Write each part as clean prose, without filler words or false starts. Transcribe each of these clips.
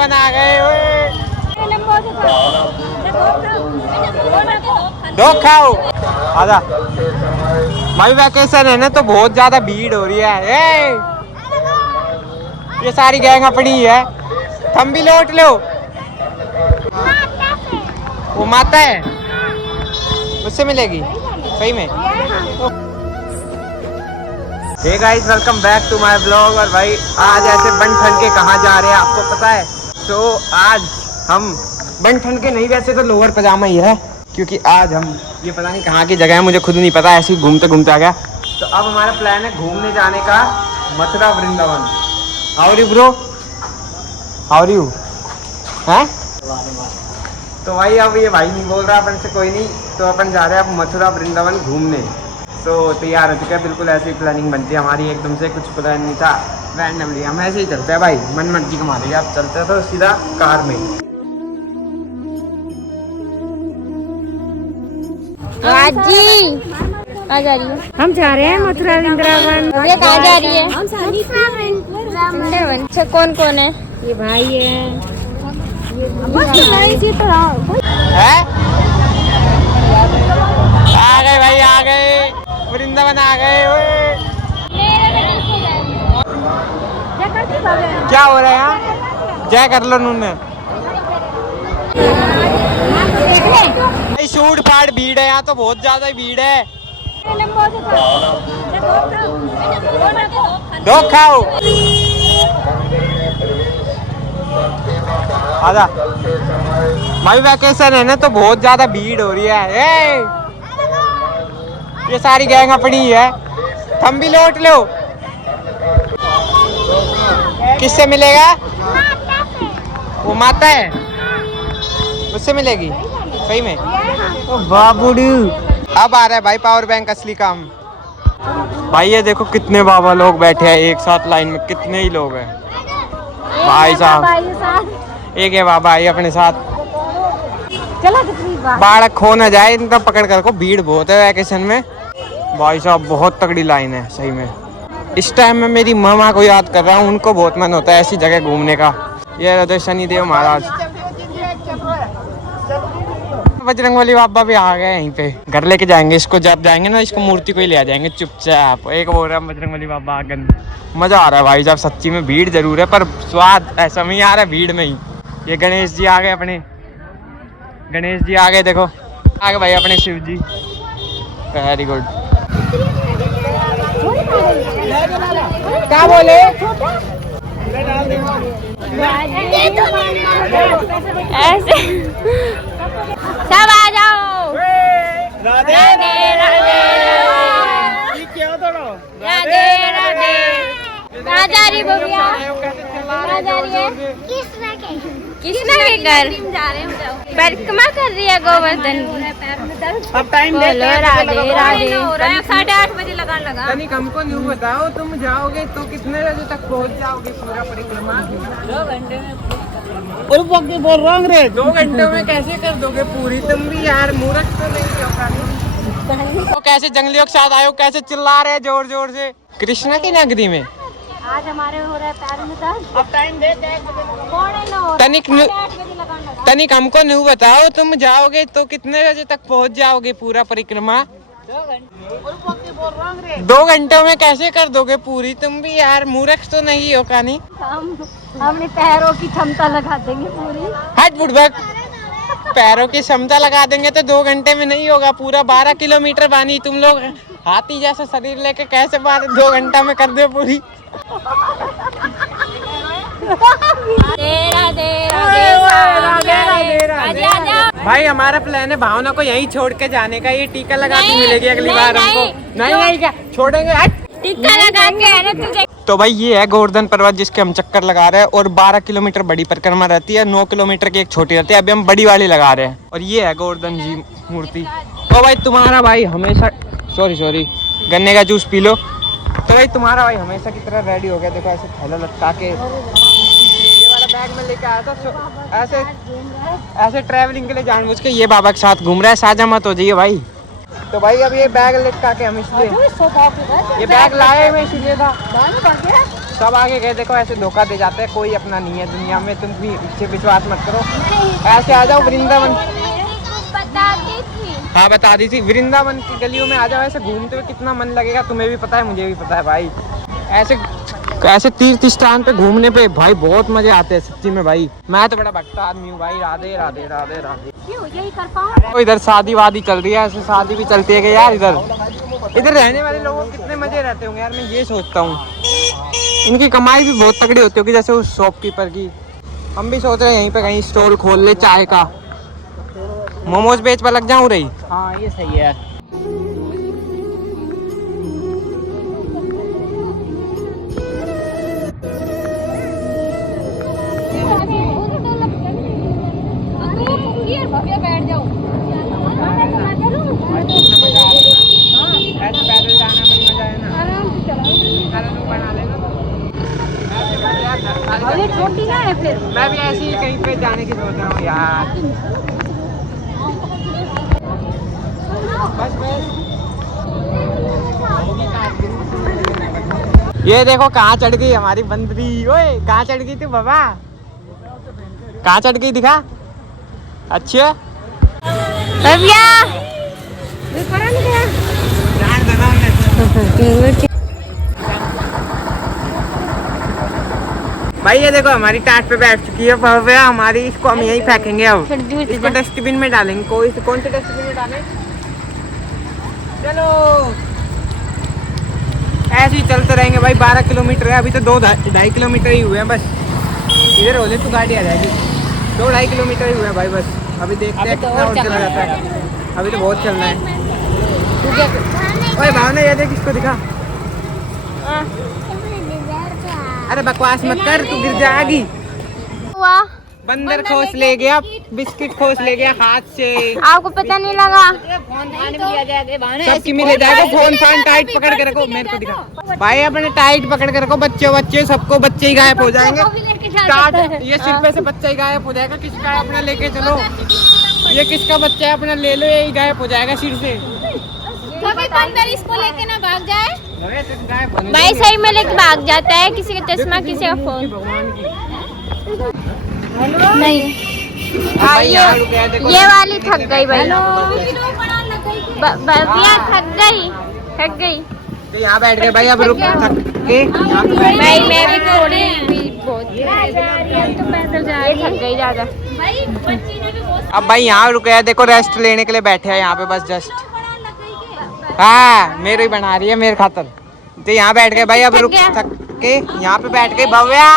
वृंदावन आ गए। दो खाओ आजा। भाई वैकेशन है ना तो बहुत ज्यादा भीड़ हो रही है। ये सारी गैंग अपनी है, तुम भी लौट लो। वो माता है, उससे मिलेगी सही में। Hey guys, welcome back to my blog. और भाई आज ऐसे बन ठन के कहाँ जा रहे हैं आपको पता है? तो आज हम बन ठन के नहीं, वैसे तो लोअर पजामा ही है, क्योंकि आज हम ये पता नहीं कहाँ की जगह है, मुझे खुद नहीं पता, ऐसे ही घूमते घूमते आ गया। तो अब हमारा प्लान है घूमने जाने का, Mathura Vrindavan. How are you bro? How are you? हैं? तो भाई अब ये भाई नहीं बोल रहा अपन से कोई नहीं, तो अपन जा रहे हैं अब मथुरा वृंदावन घूमने। तो तैयार हो चुके हैं, बिल्कुल ऐसी प्लानिंग बनती है हमारी, एकदम से कुछ प्लान नहीं था, रैंडमली हम ऐसे ही चलते हैं भाई, मन मर्जी कमा देगा। आप चलते हैं तो सीधा कार में। जी कहाँ जा रही है? हम जा रहे हैं मथुरा वृंदावन। ये कहाँ जा रही है? वृंदावन। अच्छा कौन कौन है? ये भाई है, आ गए भाई, आ गए वृंदावन आ गए। क्या हो रहा है यहाँ? जय कर लो नूने। शूट फाड़ भीड़ है यहाँ तो, बहुत ज्यादा ही भीड़ है। दो खाओ आजा। भाई वैकेशन है ना तो बहुत ज्यादा भीड़ हो रही है। ये सारी गैंग अपनी है, तुम भी लौट लो। किससे मिलेगा? वो माता है, उससे मिलेगी सही में। बाबूडी अब आ रहा है भाई पावर बैंक असली काम। भाई ये देखो कितने बाबा लोग बैठे हैं एक साथ लाइन में, कितने ही लोग हैं भाई साहब। एक है बाबा आई अपने साथ। बालक खो ना जाए इनका पकड़ कर को, भीड़ बहुत है वैकेशन में भाई साहब, बहुत तगड़ी लाइन है सही में। इस टाइम में मेरी मामा को याद कर रहा हूँ, उनको बहुत मन होता है ऐसी जगह घूमने का। ये उधर शनिदेव महाराज, बजरंगबली बाबा भी आ गए यहीं पे। घर लेके जाएंगे इसको, जब जाएंगे ना इसको मूर्ति को ही ले आ जाएंगे चुपचाप। एक बोल रहा है बजरंगबली बाबा आ गए। मजा आ रहा है भाई साहब सच्ची में, भीड़ जरूर है पर स्वाद ऐसा नहीं आ रहा है भीड़ में ही। ये गणेश जी आ गए अपने, गणेश जी आ गए, देखो आ गए भाई अपने शिव जी। Very good. क्या बोले? ऐसे सब आ जाओ। राधे राधे राधे राधे राधे। कहाँ जा रही बोलिया? कहाँ जा रही है? किसना के घर परिक्रमा कर रही है गोवर्धन की। अब टाइम बोलो राधे राधे। 8:30 बजे लगान लगा। तनिक हमको न्यू बताओ, तुम जाओगे तो कितने बजे तक पहुंच जाओगे पूरा परिक्रमा? 2 घंटे में। बोल रहा हूँ रे, 2 घंटों में कैसे कर दोगे पूरी? तुम भी यार मूर्ख तो नहीं हो। तो कैसे जंगलियों के साथ आए हो, कैसे चिल्ला रहे हैं जोर जोर से? कृष्णा की नगरी में आज हमारे हो रहा है पैर में दर्द। अब टाइम दे तनिक तनिक हमको न्यू बताओ, तुम जाओगे तो कितने बजे तक पहुंच जाओगे पूरा परिक्रमा? 2 घंटों में कैसे कर दोगे पूरी? तुम भी यार मूर्ख तो नहीं हो कहानी। हम अपने पैरों की क्षमता लगा देंगे पूरी। हट बुड़बक, पैरों की क्षमता लगा देंगे तो 2 घंटे में नहीं होगा पूरा। 12 किलोमीटर बानी, तुम लोग हाथी जैसा शरीर लेके कैसे 2 घंटा में कर दो पूरी? भाई हमारा प्लान है भावना को यहीं छोड़ के जाने का, ये टीका लगा के मिलेगी अगली बार हमको। नहीं क्या छोड़ेंगे? टीका लगा के तुझे। तो भाई ये है गोवर्धन पर्वत जिसके हम चक्कर लगा रहे हैं, और 12 किलोमीटर बड़ी परिक्रमा रहती है, 9 किलोमीटर की एक छोटी रहती है। अभी हम बड़ी वाली लगा रहे हैं, और ये है गोवर्धन जी मूर्ति। तो भाई तुम्हारा भाई हमेशा सॉरी गन्ने का जूस पी लो। तो भाई तुम्हारा भाई हमेशा की तरह रेडी हो गया, देखो ऐसे थैला लटका के, ये वाला बैग में लेके आया था। ऐसे ट्रैवलिंग के लिए जानबूझ के ये बाबा के साथ घूम रहा है। साझा मत हो जाइए भाई, तो भाई अब ये बैग लटका के हम इसलिए ये बैग लाए हुए इसलिए था। सब आगे गए, देखो ऐसे धोखा दे जाते हैं, कोई अपना नहीं है दुनिया में, तुम भी इससे विश्वास मत करो। ऐसे आ जाओ वृंदावन, हाँ बता दी थी, वृंदावन की गलियों में आ जाओ, ऐसे घूमते हुए कितना मन लगेगा, तुम्हें भी पता है मुझे भी पता है भाई। ऐसे तीर्थ स्थान पे घूमने पे भाई बहुत मजे आते हैं सच्ची में भाई। मैं तो बड़ा भक्ता आदमी हूँ भाई। राधे राधे राधे राधे। यही कर पाऊँ। तो इधर शादी वादी चल रही है, ऐसे शादी भी चलती है कि यार इधर रहने वाले लोगों को कितने मजे रहते होंगे यार। मैं ये सोचता हूँ इनकी कमाई भी बहुत तगड़ी होती होगी, जैसे उस शॉपकीपर की। हम भी सोच रहे हैं यहीं पे कहीं स्टॉल खोल ले चाय का, मोमोज बेच पर लग जाऊँ रही। हाँ ये सही है। बैठ जाओ। पैदल जाने में मजा है ना, आराम से चलाओ। बना लेना। अरे छोटी ना है फिर। मैं भी ऐसे ही कहीं पे जाने की सोच रहा हूँ यार। ये देखो कहाँ चढ़ गई हमारी बंदरी। ओए कहाँ चढ़ गई तू बाबा, कहाँ चढ़ गई दिखा। अच्छा भव्या भाई ये देखो हमारी टाट पे बैठ चुकी है भव्या हमारी। इसको हम यहीं फेंकेंगे, अब इसको डस्टबिन में डालेंगे। कौन से डस्टबिन में डालें? चलो ऐसे ही चलते रहेंगे भाई। 12 किलोमीटर है अभी तो, 2-2.5 किलोमीटर ही हुए हैं बस। इधर हो ले तो गाड़ी आ जाएगी। 2-2.5 किलोमीटर ही हुए हैं भाई बस। अभी देखते हैं कितना और चला जाता है। अभी तो बहुत चलना है। ओए भावना ये देख इसको दिखा। अरे बकवास मत कर, तू गिर जाएगी। वाह, बंदर खोस ले गया, बिस्किट खोस ले गया हाथ से। आपको पता नहीं लगा? सबकी मिले जाएगा। फोन फान टाइट पकड़ के रखो। मेरे को दिखा भाई, अपने टाइट पकड़ के रखो। बच्चे सबको बच्चे ही गायब हो जाएंगे। ये सिर पे से बच्चा ही गायब हो जाएगा। किसका है अपना लेके चलो। ये किसका बच्चा है अपना ले लो, यही गायब हो जाएगा सिर से। बंदर इसको लेके ना भाग जाए भाई। सही में लेके भाग जाता है, किसी का चश्मा किसी का फोन नहीं। ये वाली थक गई भाई। भव्या थक गई। यहाँ बैठ गए भाई, अब रुक थक के भाई। मैं भी थोड़ी बहुत पैदल जा रही, थक गई ज्यादा। अब भाई यहाँ रुके हैं, देखो रेस्ट लेने के लिए बैठे हैं यहाँ पे बस जस्ट। हाँ मेरे ही बना रही है मेरे खातर। तो यहाँ बैठ गए भाई, अब रुक थक के यहाँ पे बैठ गए। भव्या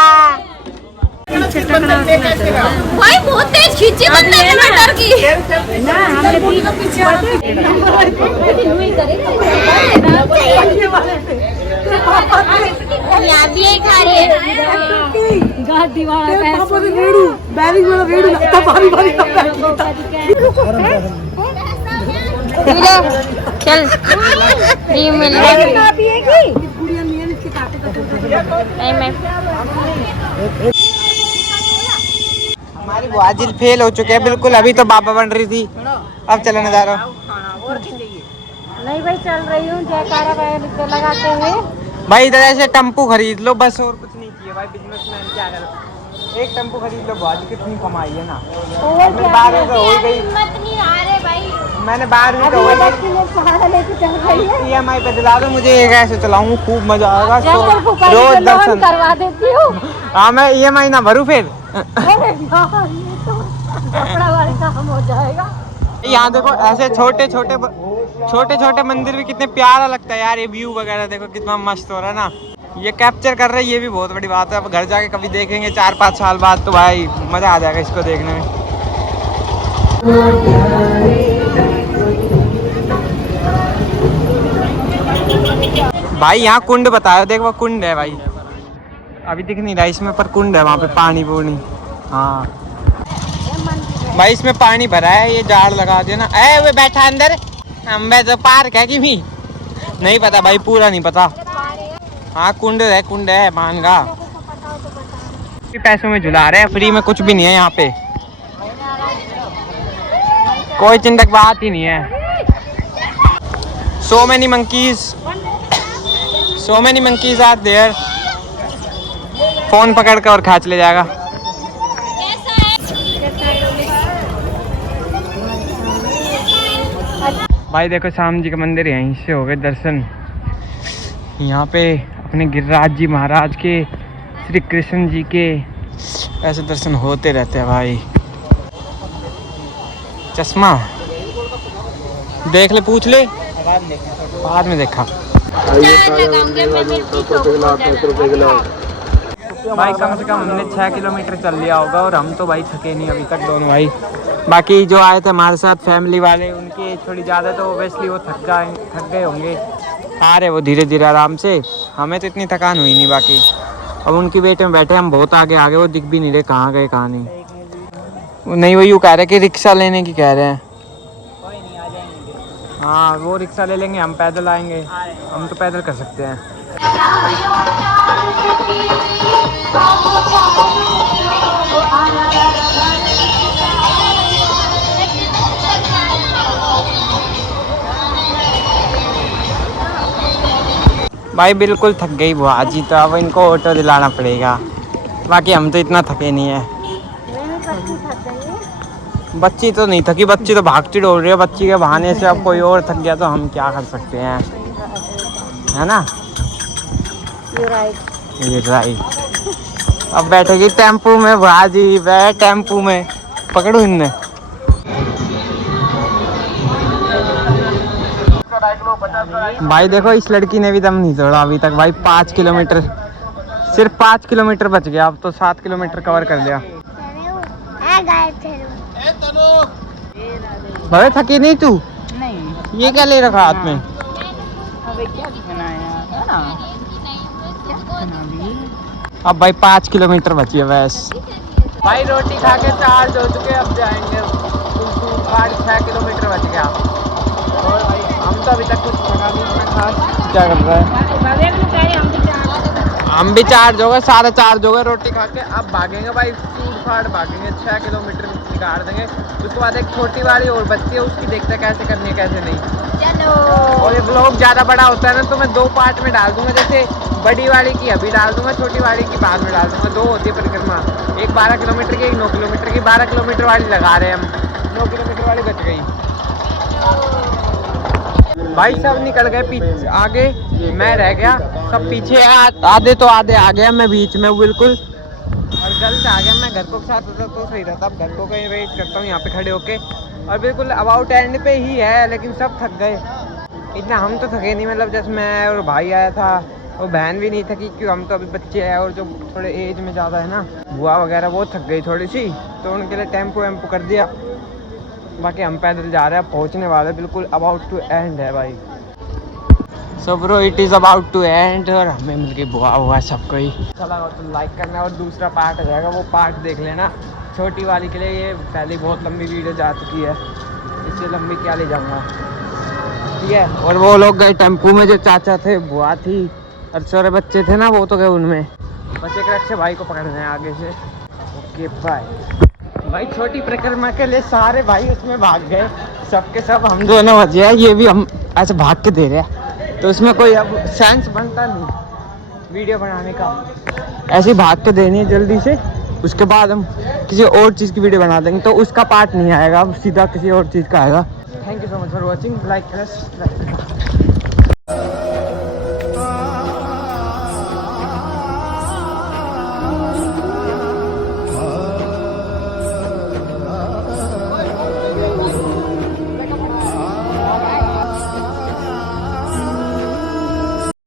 भाई बहुत तेज खींची बंदर ने मटर की। यहाँ भी यही खा रही है। गाड़ी वाला चल मिल हमारी वाजिल फेल हो चुके हैं बिल्कुल। अभी तो बाबा बन रही थी, अब चला नजारा। नहीं भाई चल रही हूँ जयकारा लगाते हुए। भाई इधर ऐसे टेम्पो खरीद लो बस, और कुछ नहीं चाहिए भाई। बिजनेसमैन क्या कर, एक टेम्पो खरीद लो, बहुत कितनी कमाई है ना। 12 तो हो गई, मैंने 12 तो हो गई। EMI पे दिला दो मुझे, एक ऐसे चलाऊं खूब मजा आएगा। रोज दर्शन करवा देती हूँ। हाँ मैं EMI ना भरूं फिर। कपड़ा वाले काम हो जाएगा। यहाँ देखो ऐसे छोटे छोटे मंदिर भी कितने प्यारा लगता है यार। ये व्यू वगैरह देखो कितना मस्त हो रहा है ना। ये कैप्चर कर रहे हैं, ये भी बहुत बड़ी बात है। अब घर जाके कभी देखेंगे 4-5 साल बाद तो भाई मजा आ जाएगा इसको देखने में। भाई यहाँ कुंड बताया, देखो कुंड है भाई। अभी दिख नहीं रहा इसमें, पर कुंड है वहाँ पे, पानी पूनी। हाँ भाई इसमें पानी भरा है, ये जाड़ लगा देना। वो बैठा अंदर, हम तो पार्क है कि भी नहीं पता भाई, पूरा नहीं पता। हाँ कुंड है मान का। पैसों में झुला रहे हैं, फ्री में कुछ भी नहीं है यहाँ पे। कोई चिंता की बात ही नहीं है। So many monkeys are there. Phone पकड़ कर और खाच ले जाएगा। भाई देखो शाम जी का मंदिर यहीं से हो गए दर्शन। यहाँ पे अपने गिरिराज जी महाराज के, श्री कृष्ण जी के ऐसे दर्शन होते रहते हैं भाई। चश्मा देख ले, पूछ ले, बाद में देखा। भाई कम से कम हमने 6 किलोमीटर चल लिया होगा और हम तो भाई थके नहीं अभी तक दोनों भाई। बाकी जो आए थे हमारे साथ फैमिली वाले, उनकी थोड़ी ज़्यादा तो ओबियसली वो थक गए होंगे। आ रहे वो धीरे धीरे आराम से, हमें तो इतनी थकान हुई नहीं। बाकी अब उनकी वेट में बैठे, हम बहुत आगे वो दिख भी नहीं रहे कहाँ गए कहाँ नहीं। वो नहीं, वो यूँ कह रहे कि रिक्शा लेने की कह रहे हैं। हाँ वो रिक्शा ले लेंगे, हम पैदल आएंगे। हम तो पैदल कर सकते हैं। भाई बिल्कुल थक गई वो आज ही, तो अब इनको ऑटो दिलाना पड़ेगा। बाकी हम तो इतना थके नहीं है। बच्ची तो नहीं थकी, बच्ची तो भागती डोल रही है। बच्ची के बहाने से अब कोई और थक गया तो हम क्या कर सकते हैं, है ना। ये राइट। अब बैठेगी टेम्पू में, भाजी बैठ टेम्पू में, पकड़ो इनने। भाई देखो इस लड़की ने भी दम नहीं तोड़ा अभी तक भाई। 5 किलोमीटर, सिर्फ 5 किलोमीटर बच गया, अब तो 7 किलोमीटर कवर कर लिया। भाई थकी नहीं तू? नहीं। ये क्या ले रखा हाथ में? अबे क्या बनाया है ना? अब भाई 5 किलोमीटर बची है बस। भाई रोटी खा के चार्ज हो चुके, अब जाएंगे 6 किलोमीटर बच गया। और भाई हम तो अभी तक कुछ खाना भी नहीं खास। क्या कर रहा है? हम भी चार्ज हो गए, 4.5 हो गए रोटी खा के। अब भागेंगे भाई, फूड फाड़ भागेंगे, 6 किलोमीटर निकाल देंगे। उसके बाद एक छोटी वाली और बच्ची है, उसकी देखते हैं कैसे करनी है कैसे नहीं। चलो। और ये ब्लॉग ज़्यादा बड़ा होता है ना, तो मैं 2 पार्ट में डाल दूंगा। जैसे बड़ी वाली की अभी डाल दूंगा, छोटी वाली की बाद में डाल दूंगा। 2 होती है परिक्रमा, एक 12 किलोमीटर की, एक 9 किलोमीटर की। 12 किलोमीटर वाली लगा रहे हैं हम, 9 किलोमीटर वाली बच गई। भाई सब निकल गए पीछे, आगे मैं रह गया, सब पीछे। आधे तो आधे आ गया, मैं बीच में बिल्कुल। और जल्द आ गया, मैं घर को साथ होता तो सही रहता। अब घर को कहीं वेट करता हूँ यहाँ पे खड़े होके। और बिल्कुल अबाउट एंड पे ही है, लेकिन सब थक गए। इतना हम तो थके नहीं, मतलब जैसे मैं और भाई आया था, वो बहन भी नहीं थकी क्योंकि हम तो अभी बच्चे हैं। और जो थोड़े एज में ज़्यादा है ना, बुआ वगैरह, वो थक गई थोड़ी सी, तो उनके लिए टेम्पो वेम्पो कर दिया। बाकी हम पैदल जा रहे हैं, पहुंचने वाले, बिल्कुल अबाउट टू एंड है भाई। So bro it is about to end, और हमें मिल गई बुआ हुआ सबको ही। चला तो लाइक करना, और दूसरा पार्ट आ जाएगा, वो पार्ट देख लेना। छोटी वाली के लिए ये पहले बहुत लंबी वीडियो जा चुकी है, इससे लंबी क्या ले जाऊँगा, ठीक है। और वो लोग गए टेम्पू में, जो चाचा थे, बुआ थी और छोटे बच्चे थे ना, वो तो गए उनमें। बस एक रक्षे भाई को पकड़ना है आगे से। Okay bye. भाई छोटी परिक्रमा के लिए सारे भाई उसमें भाग गए, सबके सब। हम दोनों बचे हैं, ये भी हम ऐसे भाग के दे रहे हैं, तो इसमें कोई अब सेंस बनता नहीं वीडियो बनाने का। ऐसे ही भाग के देनी है जल्दी से, उसके बाद हम किसी और चीज़ की वीडियो बना देंगे, तो उसका पार्ट नहीं आएगा, अब सीधा किसी और चीज़ का आएगा। Thank you so much for watching, like करें।